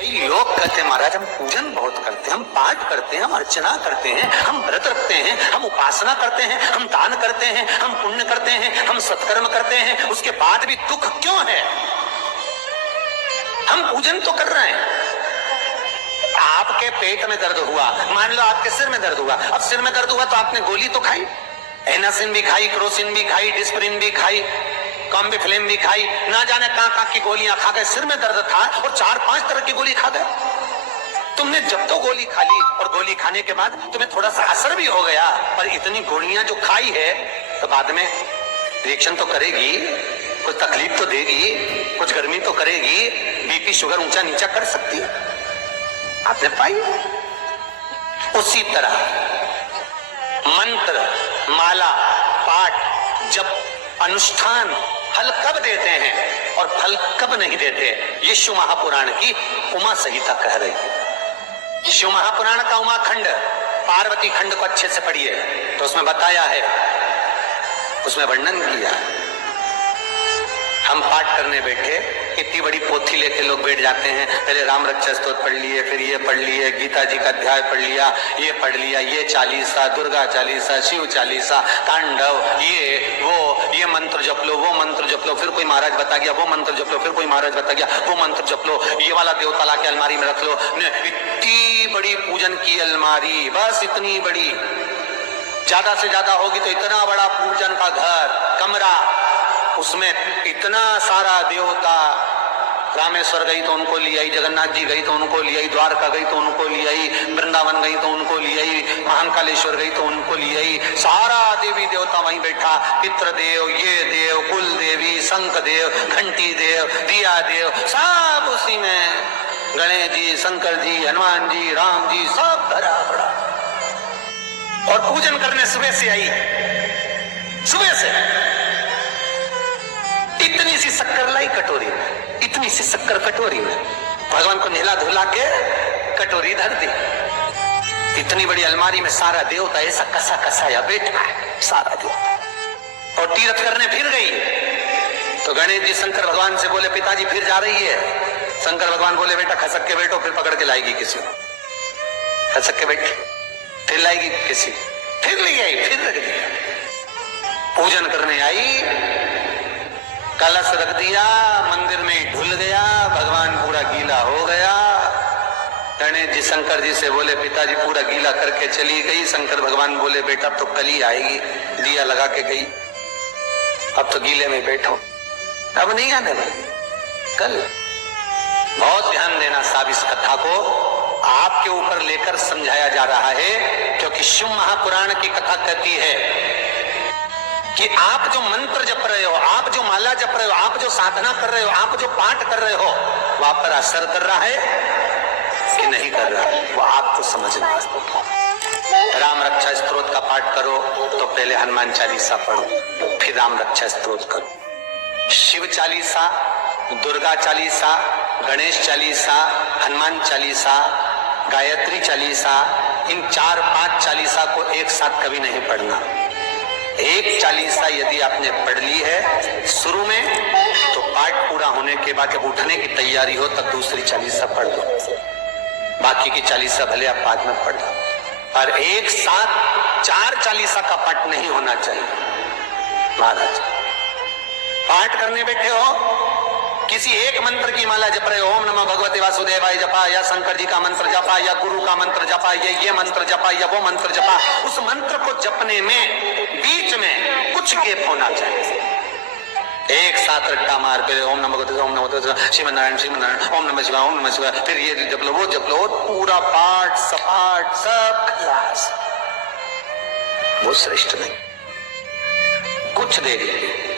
कई लोग कहते हैं महाराज हम पूजन बहुत करते हैं, हम पाठ करते हैं, हम अर्चना करते हैं, हम व्रत रखते हैं, हम उपासना करते हैं, हम दान करते हैं, हम पुण्य करते हैं, हम सत्कर्म करते हैं, उसके बाद भी दुख क्यों है? हम पूजन तो कर रहे हैं। आपके पेट में दर्द हुआ, मान लो आपके सिर में दर्द हुआ, अब सिर में दर्द हुआ तो आपने गोली तो खाई, एनासिन भी खाई, क्रोसिन भी खाई, डिस्प्रिन भी खाई, कॉम्बिफ्लेम भी खाई, ना जाने कहां की गोलियां खा गए, सिर में दर्द था और 4-5 तरह की गोली खा गए। तुमने जब तो गोली खा ली और गोली खाने के बाद तुम्हें थोड़ा सा असर भी हो गया, पर इतनी गोलियां जो खाई है तो बाद में रिएक्शन तो करेगी, कुछ तकलीफ तो देगी, कुछ गर्मी तो करेगी, बीपी शुगर ऊंचा नीचा कर सकती है। आपने पाई? उसी तरह मंत्र, माला, पाठ, जब अनुष्ठान फल कब देते हैं और फल कब नहीं देते, ये शिव महापुराण की उमा संहिता कह रही है। शिव महापुराण का उमा खंड, पार्वती खंड को अच्छे से पढ़िए तो उसमें बताया है, उसमें वर्णन किया। हम पाठ करने बैठे, इतनी बड़ी पोथी लेके लोग बैठ जाते हैं, पहले राम रक्षा स्तोत्र पढ़ लिए, फिर ये पढ़ लिए, गीता जी का अध्याय पढ़ लिया, ये पढ़ लिया, ये चालीसा, दुर्गा चालीसा, शिव चालीसा, तांडव, ये मंत्र जप लो, वो मंत्र जप लो, फिर कोई महाराज बता गया वो मंत्र जप लो, फिर कोई महाराज बता गया वो मंत्र जप लो, ये वाला देवता लाके अलमारी में रख लो। इतनी बड़ी पूजन की अलमारी, बस इतनी बड़ी, ज्यादा से ज्यादा होगी तो इतना बड़ा पूजन का घर, कमरा, उसमें इतना सारा देवता। रामेश्वर गई तो उनको ले आई, जगन्नाथ जी गई तो उनको ले आई, द्वारका गई तो उनको ले आई, वृंदावन गई तो उनको ले आई, महाकालेश्वर गई तो उनको ले आई, सारा देवी देवता वहीं बैठा, पितृदेव, ये देव, कुल देवी, शंख देव, घंटी देव, दिया देव, सब उसी में, गणेश जी, शंकर जी, हनुमान जी, राम जी, सब भरा पड़ा। और पूजन करने सुबह से आई, सुबह से इतनी सी शक्कर लाई कटोरी में, इतनी सी शक्कर कटोरी में, भगवान को नहला धुला के कटोरी धर दी। इतनी बड़ी अलमारी में सारा देवता ऐसा कसा कसाया बैठा है, सारा देवता। और तीर्थ करने फिर गई तो गणेश जी शंकर भगवान से बोले पिताजी फिर जा रही है। शंकर भगवान बोले बेटा खसक के बैठो, फिर पकड़ के लाएगी किसी को, खसक के बैठी, फिर लाएगी किसी, फिर ले आई, फिर रख दिया। पूजन करने आई, कलश रख दिया, मंदिर में ढुल गया, भगवान पूरा गीला हो गया। गणेश जी शंकर जी से बोले पिताजी पूरा गीला करके चली गई। शंकर भगवान बोले बेटा अब तो कल ही आएगी, दिया लगा के गई, अब तो गीले में बैठो, अब नहीं आने वाली, कल। बहुत ध्यान देना साहब, इस कथा को आपके ऊपर लेकर समझाया जा रहा है, क्योंकि शिव महापुराण की कथा कहती है कि आप जो मंत्र जप रहे हो, आप जो माला जप रहे हो, आप जो साधना कर रहे हो, आप जो पाठ कर रहे हो, वो आप पर असर कर रहा है कि नहीं कर रहा है, वो आपको समझना है। राम रक्षा स्तोत्र का पाठ करो तो पहले हनुमान चालीसा पढ़ो, फिर राम रक्षा स्तोत्र करो। शिव चालीसा, दुर्गा चालीसा, गणेश चालीसा, हनुमान चालीसा, गायत्री चालीसा, इन 4-5 चालीसा को एक साथ कभी नहीं पढ़ना। एक चालीसा यदि आपने पढ़ ली है शुरू में, तो पाठ पूरा होने के बाद जब उठने की तैयारी हो तब दूसरी चालीसा पढ़ दो, बाकी की चालीसा भले आप बाद में पढ़ लो, पर एक साथ 4 चालीसा का पाठ नहीं होना चाहिए। महाराज पाठ करने बैठे हो, किसी एक मंत्र की माला जप रहे हो, ओम नमः भगवते वासुदेवाय जपा, या शंकर जी का मंत्र जपा, या गुरु का मंत्र जपा, या ये मंत्र जपा, या वो मंत्र जपा, उस मंत्र को जपने में बीच में कुछ गैप होना चाहिए। एक साथ रट्टा मार के ओम नमः भगवते, ओम नमः भगवते, श्रीमन्नारायण श्रीमन्नारायण, ओम नमः शिवाय, ओम नमः शिवाय, फिर ये जप लो, वो जप लो, पूरा पाठ सपाट सब खलास, वो श्रेष्ठ नहीं। कुछ देर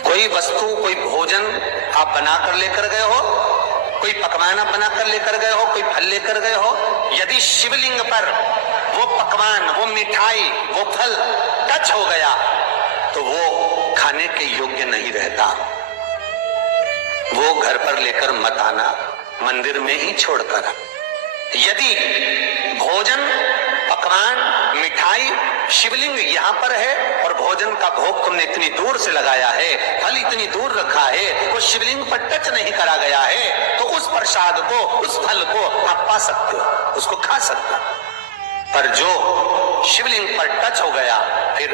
कोई वस्तु, कोई भोजन आप बनाकर लेकर गए हो, कोई पकवान आप बनाकर लेकर गए हो, कोई फल लेकर गए हो, यदि शिवलिंग पर वो पकवान, वो मिठाई, वो फल टच हो गया तो वो खाने के योग्य नहीं रहता, वो घर पर लेकर मत आना, मंदिर में ही छोड़कर। यदि भोजन, पकवान, मिठाई, शिवलिंग यहाँ पर है और भोजन का भोग तुमने इतनी दूर से लगाया है, फल इतनी दूर रखा है, वो शिवलिंग पर टच नहीं करा गया है, तो उस प्रसाद को, उस फल को आप पा सकते हो, उसको खा सकते हो। पर जो शिवलिंग पर टच हो गया फिर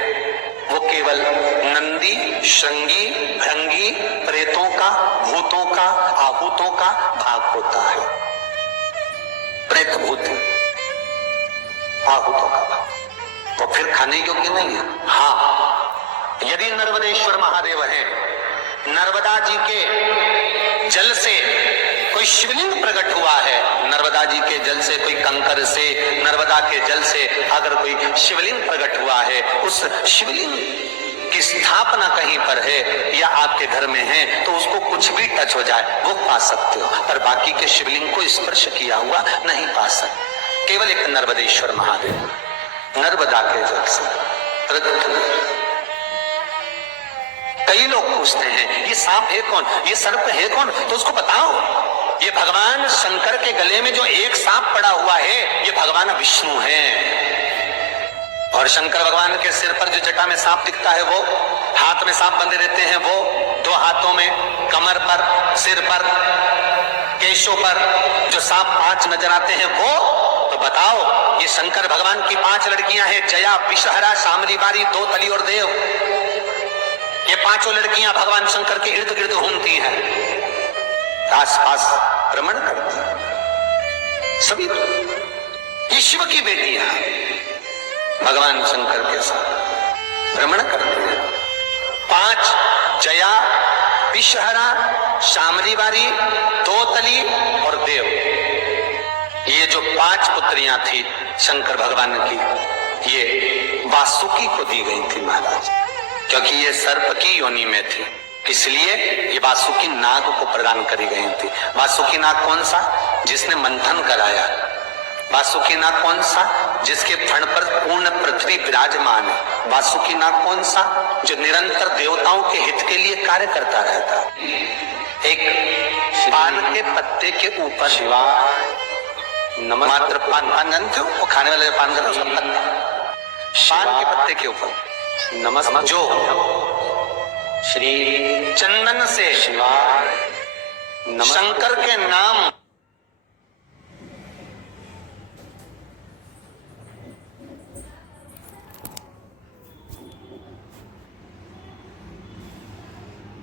वो केवल नंदी, श्रृंगी, भृंगी, प्रेतों का, भूतों का, आहूतों का भाग होता है। प्रेत भूत आहूतों का भाग तो फिर खाने योग्य नहीं है। हाँ, यदि नर्मदेश्वर महादेव हैं, नर्मदा जी के जल से कोई शिवलिंग प्रकट हुआ है, नर्मदा जी के जल से, कोई कंकर से, नर्मदा के जल से अगर कोई शिवलिंग प्रकट हुआ है, उस शिवलिंग की स्थापना कहीं पर है या आपके घर में है, तो उसको कुछ भी टच हो जाए वो पा सकते हो, पर बाकी के शिवलिंग को स्पर्श किया हुआ नहीं पा सकते। केवल एक नर्मदेश्वर महादेव नर्मदा के जल से प्रकट हुए। कई लोग पूछते हैं ये सांप है कौन, ये सर्प है कौन, तो उसको बताओ ये भगवान शंकर के गले में जो एक सांप पड़ा हुआ है ये भगवान विष्णु है। और शंकर भगवान के सिर पर जो जटा में सांप दिखता है वो, हाथ में सांप बंधे रहते हैं वो, दो हाथों में, कमर पर, सिर पर, केशों पर जो सांप 5 नजर आते हैं वो, तो बताओ ये शंकर भगवान की 5 लड़कियां हैं, जया, विषहरा, शामली बारी, दो तली और देव। ये 5 लड़कियां भगवान शंकर के इर्द गिर्द घूमती हैं, आसपास भ्रमण करती हैं, सभी ये शिव की बेटियां भगवान शंकर के साथ भ्रमण करती हैं। 5 जया, विषहरा, शामली बारी, दो तली और देव, ये जो 5 पुत्रियां थी शंकर भगवान की, ये वासुकी को दी गई थी महाराज, क्योंकि ये सर्प की योनि में थी, इसलिए ये वासुकी नाग को प्रदान करी गई थी। वासुकी नाग कौन सा? जिसने मंथन कराया। वासुकी नाग कौन सा? जिसके फण पर पूर्ण पृथ्वी विराजमान है। वासुकी नाग कौन सा? जो निरंतर देवताओं के हित के लिए कार्य करता रहता। एक पान के पत्ते के ऊपर शिवा मात्र पान जानते हो, वो खाने वाले पान करता उसका पत्ता, पान के पत्ते के ऊपर नमस्कार जो श्री चंदन से शिवाय शंकर के नाम